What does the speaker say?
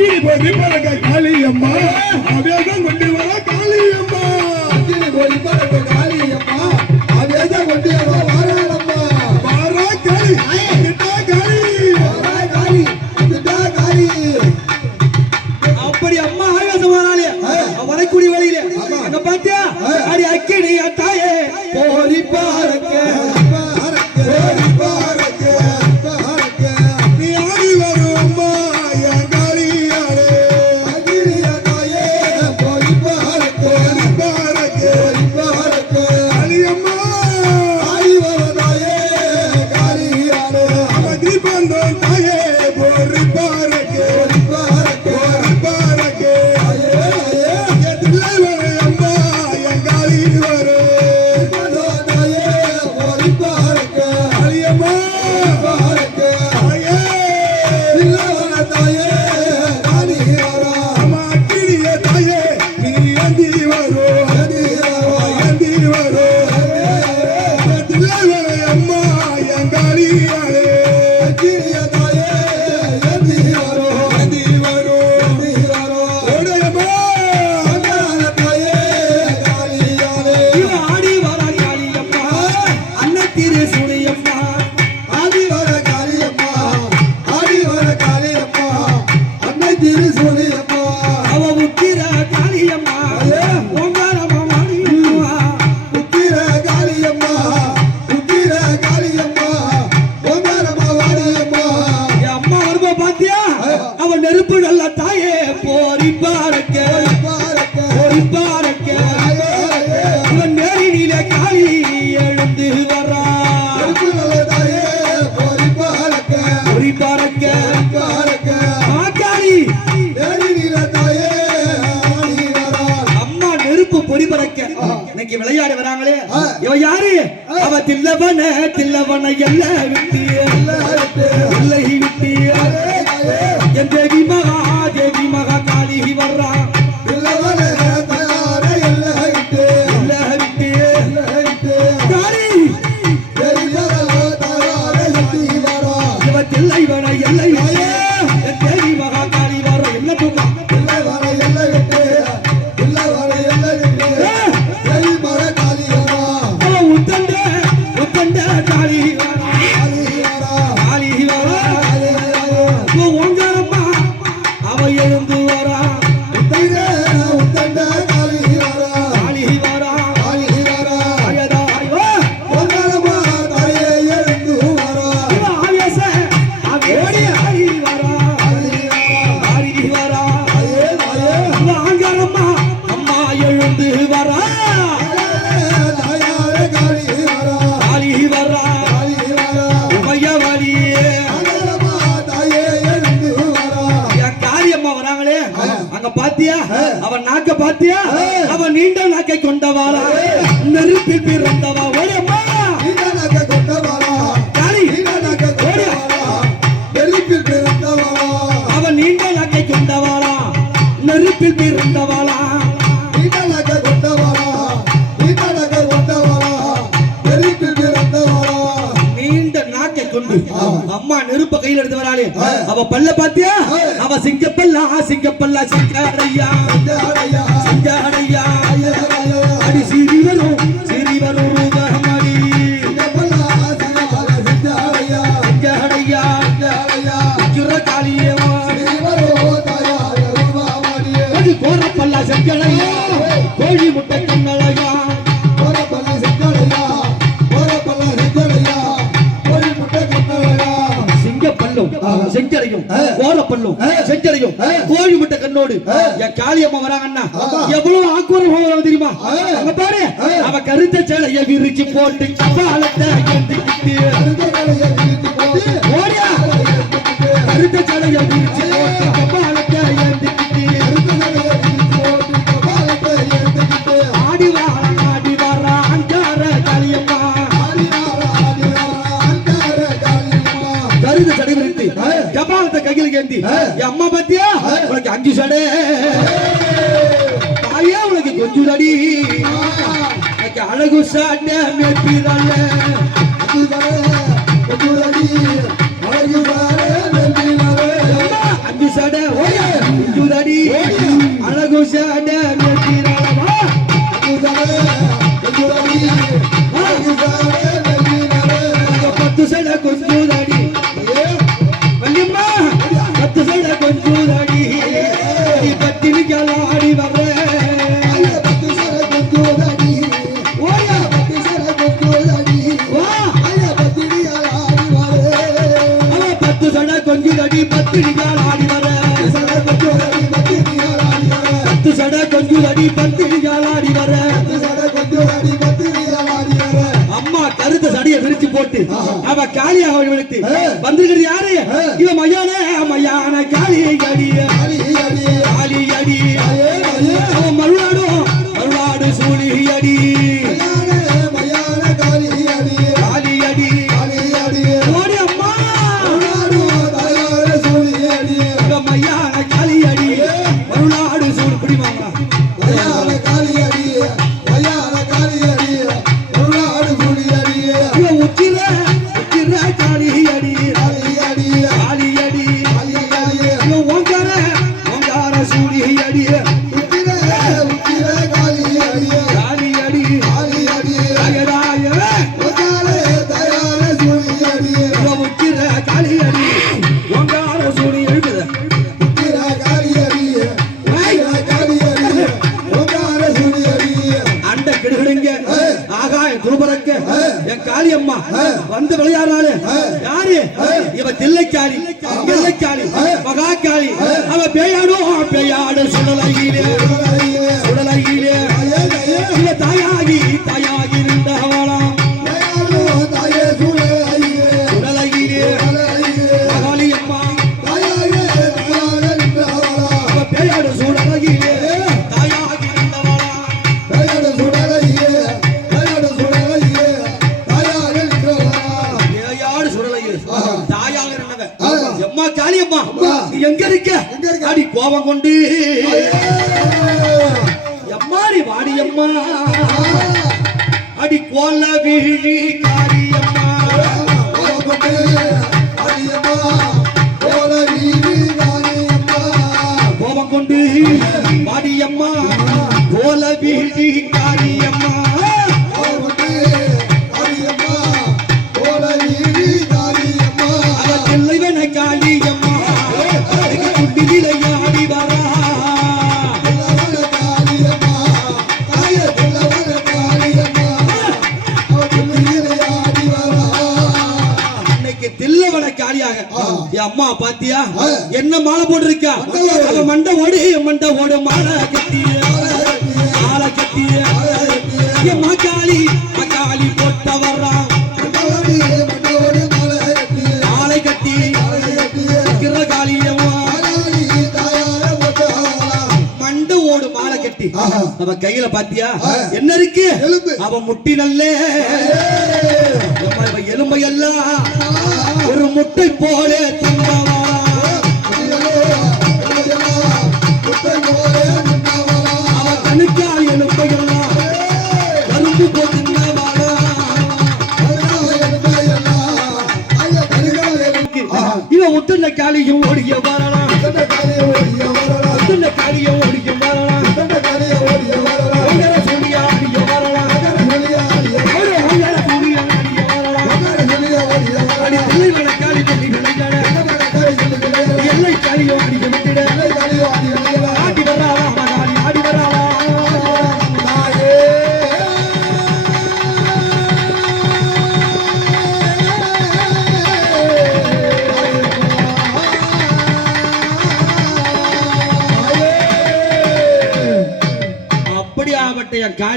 அக்கினி போய் பறக்க காளியம்மா அவேதம் கொண்டு வர காளியம்மா அக்கினி போய் பறக்க காளியம்மா அவேதம் கொண்டு வர வாராளம்மா வாரா காளி கிட்டா காளி வாரா காளி கிட்டா காளி அப்படி அம்மா ஆவேசம் வராளே வரக்கூடிய வழியிலே அங்க பாத்தியா அடி அக்கினி தாயே போரி பாரக்க விளையாடி வராங்களே இவ யாரு அவ தில்லவன எல்லாம் விட்டு எல்லை விட்டு என் தேவி மகா காளி வர்றா எல்லை என் தேவி மகா காளி வர்ற என்ன தூக்கம் அவன் நாக்க பாத்தியா அவன் நீண்ட நாக்கை கொண்டவாளா நெருப்பில் பிறந்தவா ஓடியம்மா நாக்க கொண்டவாளா நெருப்பில் பிறந்தவாளா அவன் நீண்ட நாக்கை கொண்டவாளா நெருப்பில் பிறந்தவாளா நாக்க கொண்டவாளா நெருப்பில் பிறந்தவாளா நீண்ட நாக்கை கொண்டு அம்மா நெருப்ப கையில் எடுத்து வராளே அவ பல்ல பாத்தியா அவ சிங்கப்பல்லா சிங்காடையா அடி சிறி வரும் ரூபமடி சிங்காடையா காளியேவா அது கோரப்பல்லா செங்கலையா கோழி முட்டை கண்ணலையா செஞ்சடையும் கோரப்பல்லும் செஞ்சடையும் கோழி முட்டை கண்ணோடு என் காளியம்மா வராங்கன்னா எவ்வளவு ஆக்குவரம் தெரியுமா அங்க பாரு அவ கருத்த சேலைய விரிச்சு போட்டு கபாலத்தை கருத்த சேலைய விரிச்சு போட்டு கபாலத்தை ஆடி வாரா அங்கார காளியம்மா கருத சடை விரித்து கபாலத்தை கையில் கேந்தி அம்மா பாத்தியா உனக்கு 5 சடை தாயே உனக்கு கொஞ்சம் அடி எனக்கு அழகு சாட்ட மேற்பிதால அஞ்சு சடை பத்திரியால் ஆடி வர பத்து சட கொஞ்சம் அடி பத்திரியால் ஆடி வர அம்மா கருத்த சடிய விரிச்சு போட்டு அவ காளியாக விழுத்து வந்திருக்கிறது யாரு இவ மையான காளி அடி காளி அடி அவன் மருளாடு சூழி அடி காளி அடி ஓடி அம்மா இவ மையான காளி அடி மருளாடு சூழ் பிடிவாங்களா காளியம்மா வந்து விளையாடுறாளு யாரு இவ தில்லைக்காளி எல்லைக்காளி மகா காளி அவ பேயாடு சுடலையிலே இவ தாயாகி இருந்தவளாம் சுடலையிலே மகாளியம்மா அவ பேயாடு சுடலையிலே தாயாகி இருந்தவளாம் அம்மா காளியம்மா நீ எங்க இருக்க அடி கோபம் கொண்டு எம்மாடி வாடியம்மா அடி கோல வீழி காளியம்மா கோபம் கொண்டு வாடியம்மா கோல வீழி காளியம்மா காளியம்மா துண்டிலையாடி வரா இன்னைக்கு தில்லவன காளியாக என் அம்மா பாத்தியா என்ன மாலை போட்டிருக்கா அவ மண்டை ஓடு மாலை கட்டிய என் மக்காளி போட்ட வர்றா அவ கையில பாத்தியா என்ன இருக்கு அவ முட்டி நல்லே எலும்பை எல்லாம் ஒரு முட்டை போல அவ கணுக்கா எலும்பை எல்லாம் கரும்பு போட்டு இவ ஒட்டுன காளியும் ஓடிய வரலாம் காளியும் ஓடிய வரலாம் அப்படியாவட்ட என் காளி